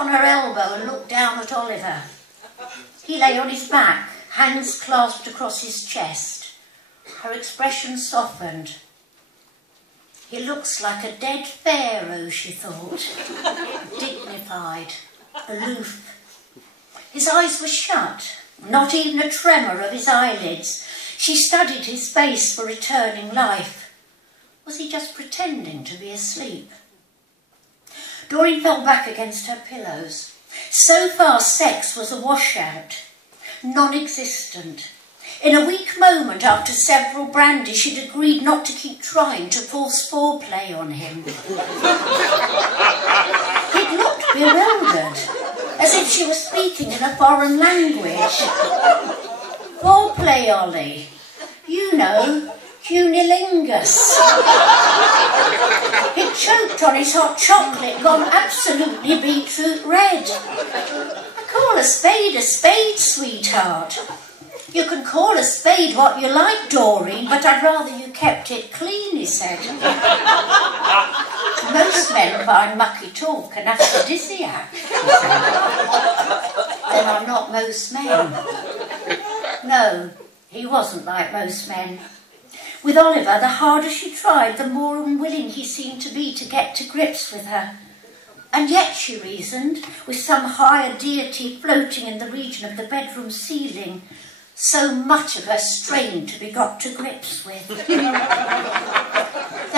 On her elbow and looked down at Oliver. He lay on his back, hands clasped across his chest. Her expression softened. He looks like a dead pharaoh, she thought. Dignified, aloof. His eyes were shut, not even a tremor of his eyelids. She studied his face for returning life. Was he just pretending to be asleep? Doreen fell back against her pillows. So far, sex was a washout, non-existent. In a weak moment, after several brandies, she'd agreed not to keep trying to force foreplay on him. He'd looked bewildered, as if she was speaking in a foreign language. Foreplay, Ollie. You know, cunilingus. He'd choked on his hot chocolate, gone absolutely beetroot red. I call a spade, sweetheart. You can call a spade what you like, Doreen, but I'd rather you kept it clean, he said. Most men find mucky talk an aphrodisiac, she said. Then I'm not most men. No, he wasn't like most men. With Oliver, the harder she tried, the more unwilling he seemed to be to get to grips with her. And yet, she reasoned, with some higher deity floating in the region of the bedroom ceiling, so much of her strained to be got to grips with. There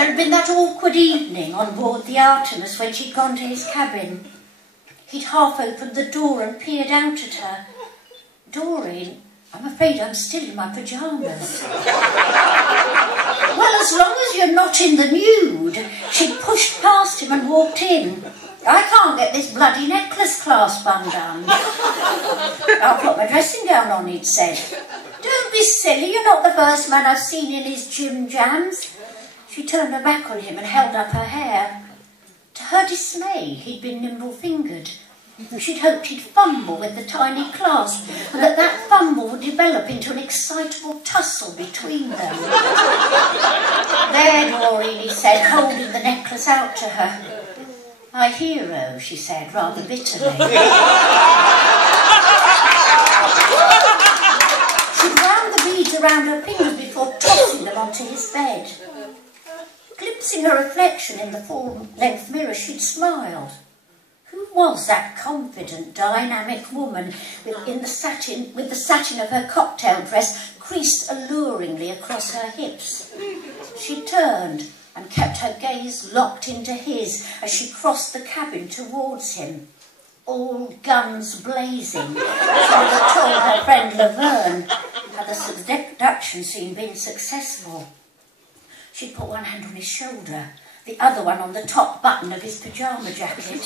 had been that awkward evening on board the Artemis when she'd gone to his cabin. He'd half opened the door and peered out at her. Doreen, I'm afraid I'm still in my pyjamas. Well, as long as you're not in the nude. She'd pushed past him and walked in. I can't get this bloody necklace clasp undone. I'll put my dressing gown on, he'd said. Don't be silly, you're not the first man I've seen in his gym jams. She turned her back on him and held up her hair. To her dismay, he'd been nimble-fingered. She'd hoped he'd fumble with the tiny clasp, and that fumble would develop into an excitable tussle between them. There, Doreen, he said, holding the necklace out to her. My hero, she said, rather bitterly. She wound the beads around her fingers before tossing them onto his bed. Glimpsing her reflection in the full-length mirror, she'd smiled. Who was that confident, dynamic woman with the satin of her cocktail dress creased alluringly across her hips? She turned and kept her gaze locked into his as she crossed the cabin towards him. All guns blazing, she would have told her friend Laverne had the seduction scene been successful. She'd put one hand on his shoulder, the other one on the top button of his pyjama jacket.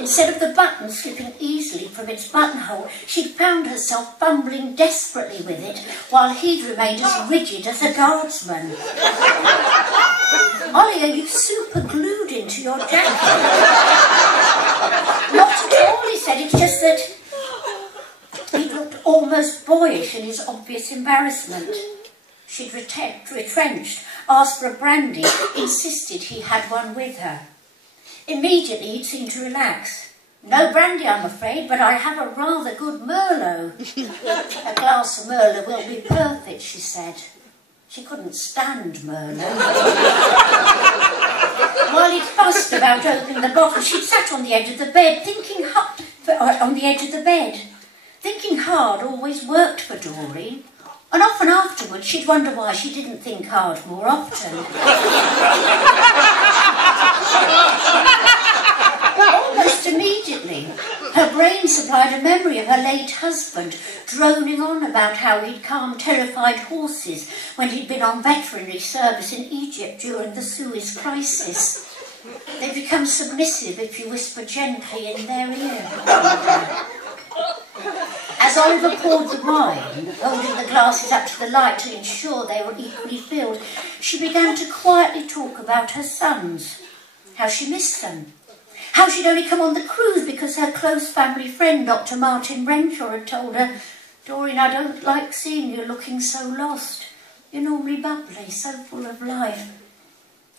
Instead of the button slipping easily from its buttonhole, she'd found herself fumbling desperately with it, while he'd remained as rigid as a guardsman. Ollie, are you super glued into your jacket? Not at all, he said, it's just that he looked almost boyish in his obvious embarrassment. She'd retrenched, asked for a brandy, insisted he had one with her. Immediately he'd seemed to relax. No brandy, I'm afraid, but I have a rather good Merlot. A glass of Merlot will be perfect, she said. She couldn't stand Merlot. While he'd fussed about opening the bottle, she'd sat on the edge of the bed, thinking hard always worked for Doreen. And often afterwards, she'd wonder why she didn't think hard more often. Almost immediately, her brain supplied a memory of her late husband, droning on about how he'd calmed terrified horses when he'd been on veterinary service in Egypt during the Suez Crisis. They become submissive if you whisper gently in their ear. As Oliver poured the wine, holding the glasses up to the light to ensure they were equally filled, she began to quietly talk about her sons, how she missed them, how she'd only come on the cruise because her close family friend, Dr. Martin Renshaw, had told her, Doreen, I don't like seeing you looking so lost. You're normally bubbly, so full of life.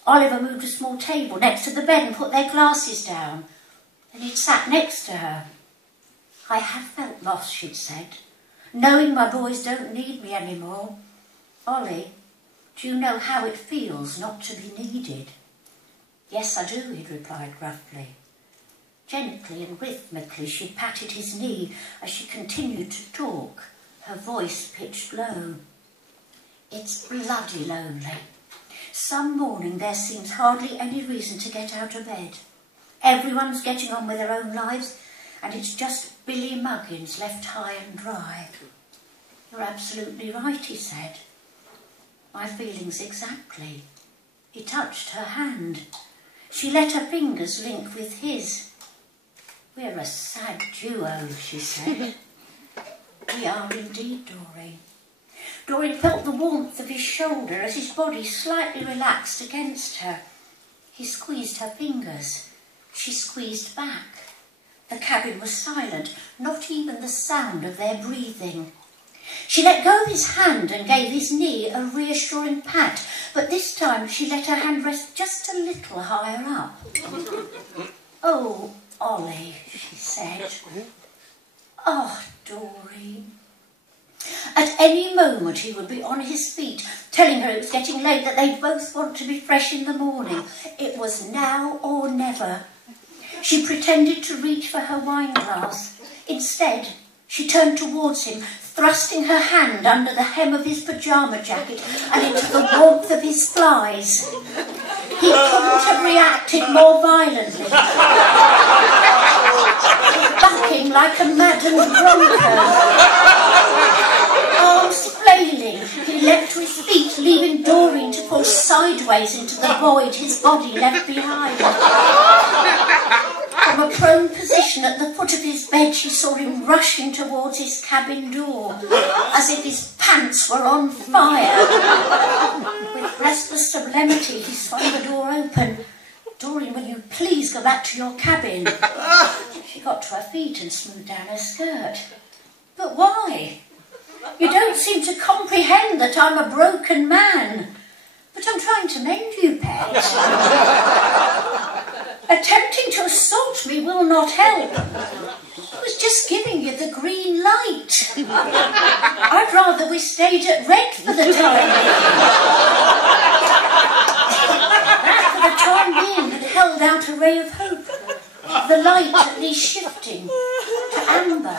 Oliver moved a small table next to the bed and put their glasses down. Then he'd sat next to her. "I have felt lost," she'd said, "knowing my boys don't need me anymore. Ollie, do you know how it feels not to be needed?" "Yes, I do," he'd replied gruffly. Gently and rhythmically she patted his knee as she continued to talk, her voice pitched low. "It's bloody lonely. Some morning there seems hardly any reason to get out of bed. Everyone's getting on with their own lives, and it's just Billy Muggins left high and dry." "You're absolutely right," he said. "My feelings exactly." He touched her hand. She let her fingers link with his. "We're a sad duo," she said. "We are indeed, Doreen." Doreen felt the warmth of his shoulder as his body slightly relaxed against her. He squeezed her fingers. She squeezed back. The cabin was silent, not even the sound of their breathing. She let go of his hand and gave his knee a reassuring pat, but this time she let her hand rest just a little higher up. "Oh, Ollie," she said. "Oh, Doreen." At any moment he would be on his feet, telling her it was getting late, that they both want to be fresh in the morning. It was now or never. She pretended to reach for her wine glass. Instead, she turned towards him, thrusting her hand under the hem of his pyjama jacket and into the warmth of his flies. He couldn't have reacted more violently. Bucking like a maddened bronco. Arms flailing, he leapt to his feet, leaving Doreen to fall sideways into the void his body left behind. From a prone position at the foot of his bed, she saw him rushing towards his cabin door, as if his pants were on fire. With restless solemnity, he swung the door open. "Doreen, will you please go back to your cabin?" She got to her feet and smoothed down her skirt. "But why? You don't seem to comprehend that I'm a broken man." "But I'm trying to mend you, pet." "Attempting to assault me will not help. I was just giving you the green light. I'd rather we stayed at red for the time being." That, for the time being, had held out a ray of hope. The light at least shifting to amber,